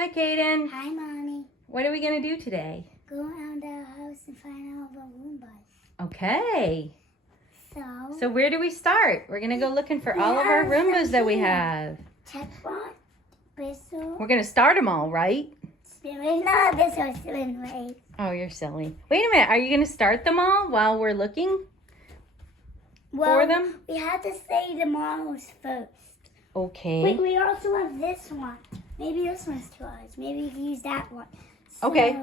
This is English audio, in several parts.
Hi, Cayden. Hi, Mommy. What are we going to do today? Go around our house and find out the Roombas. Okay. So So where do we start? We're going to go looking for all of our Roombas that we have. Checkbot, Whistle, We're going to start them all, right? Spin. No, this was Spin Ray. Oh, you're silly. Wait a minute. Are you going to start them all while we're looking for them? We have to say the models first. Okay. Wait, we also have this one. Maybe this one's to us. Maybe we can use that one. So, Okay.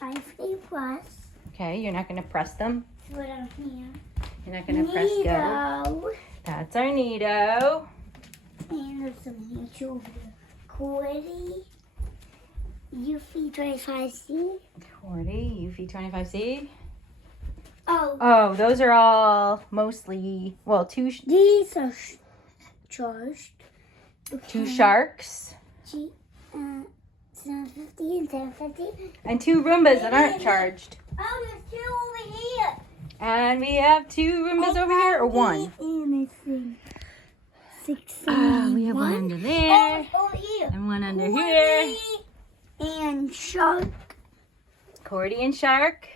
I say plus. Okay, you're not going to press them? Put them here. You're not going to press go? Neato. That's our Neato. And there's some H over there. Cordy. UV 25C. Cordy, UV25C. Oh. Oh, those are all mostly, well, These are charged. two sharks. 750 and 750. And two Roombas that aren't charged. Oh, there's two over here. And we have two Roombas over here, or one? And it's 6. We have one under there. Oh, over here. And one under here. And shark. Cordy and Shark.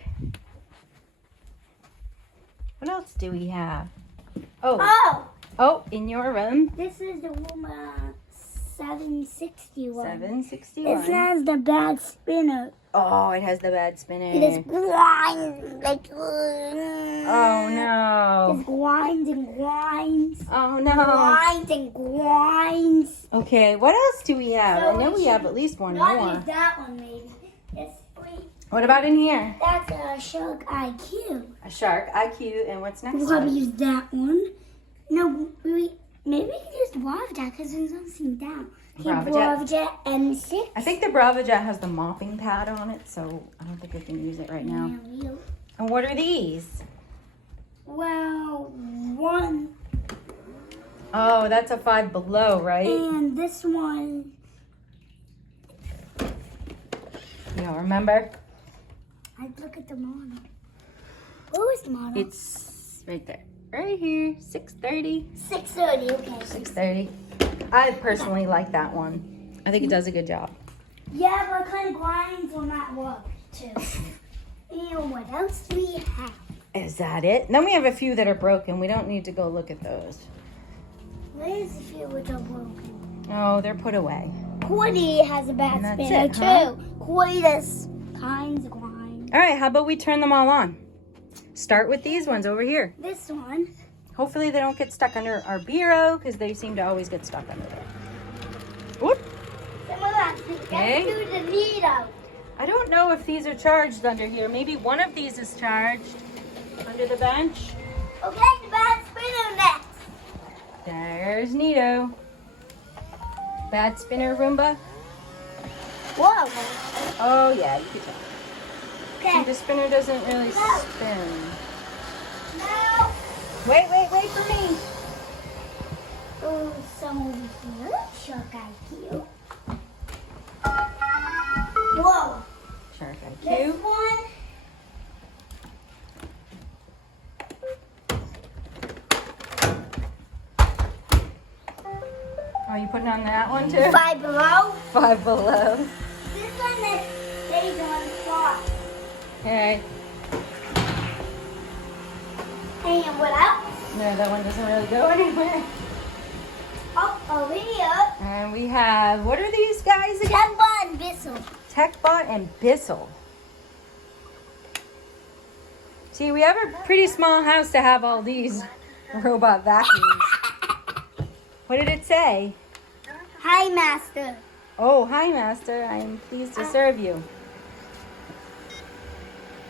What else do we have? Oh, in your room. This is the room 761. 761. This has the bad spinner. Oh, it has the bad spinner. It is grinds like. Oh no. It grinds and grinds. Oh no. Grinds and grinds. Okay, what else do we have? So I know we we have should at least one not more. use that one, maybe. It's free. What about in here? That's a Shark IQ. A Shark IQ, and what's next? We'll probably use that one. No, maybe we can use the Bravajet because there's nothing down. Bravajet M6. I think the Bravajet has the mopping pad on it, so I don't think we can use it right now. Yeah, And what are these? well, one. Oh, that's a 5 Below, right? And this one. You don't remember? I look at the model. What was the model? It's right there. Right here, 630. 630, okay. 630. I personally like that one. I think it does a good job. Yeah, but kind of grinds on that work too. And what else do we have? Is that it? Then we have a few that are broken. We don't need to go look at those. Where's the few which are broken? Oh, they're put away. Cordy has a bad And that's spinner it, huh? too. Cordy does kinds of grind. All right, how about we turn them all on? Start with these ones over here. This one. Hopefully they don't get stuck under our bureau because they seem to always get stuck under there. Whoop. Some of that. Okay. Let's do the needle. I don't know if these are charged under here. Maybe one of these is charged under the bench. Okay, the bad spinner next. There's Neato. Bad spinner Roomba. Whoa. Oh yeah, you can tell. See, Okay. the spinner doesn't really spin. No. Wait for me. Oh, some over here. Shark IQ. Whoa. Shark This IQ. one. Oh, you putting on that one too? 5 Below. 5 Below. This one that stays on the spot. Okay. And what else? No, that one doesn't really go anywhere. Oh, over here. And we have, what are these guys again? Checkbot and Whistle. TechBot and Bissell. See, we have a pretty small house to have all these robot vacuums. What did it say? Hi, Master. Oh, hi, Master. I am pleased to serve you.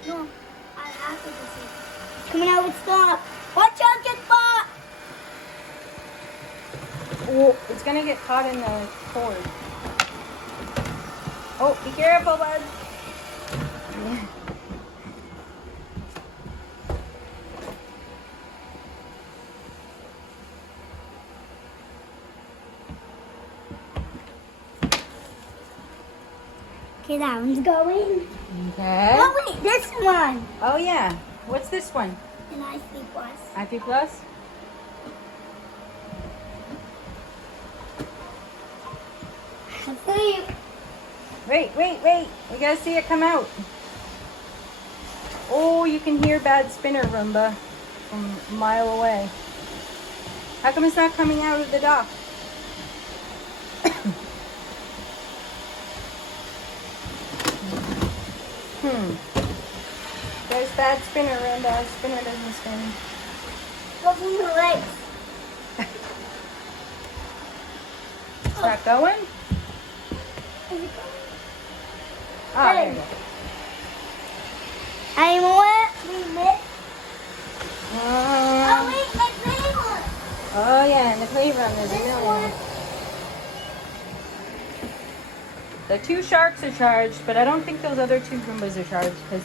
No, I have to do this. Coming out with stop. Watch out, Checkbot. Oh, it's going to get caught in the cord. Oh, be careful, bud. Yeah. Okay, that one's going. Okay. Oh, wait, this one. Oh, yeah. What's this one? An IP Plus. IP Plus? Wait. We gotta see it come out. Oh, you can hear bad spinner Roomba from a mile away. How come it's not coming out of the dock? There's bad spinner Roomba. Spinner doesn't spin. Look in the legs. Is that going? Is it Oh, there you go. I want remix. Oh, Um, wait, my favorite. oh yeah, in the playroom there's a This million. one. The 2 sharks are charged, but I don't think those other 2 Roombas are charged because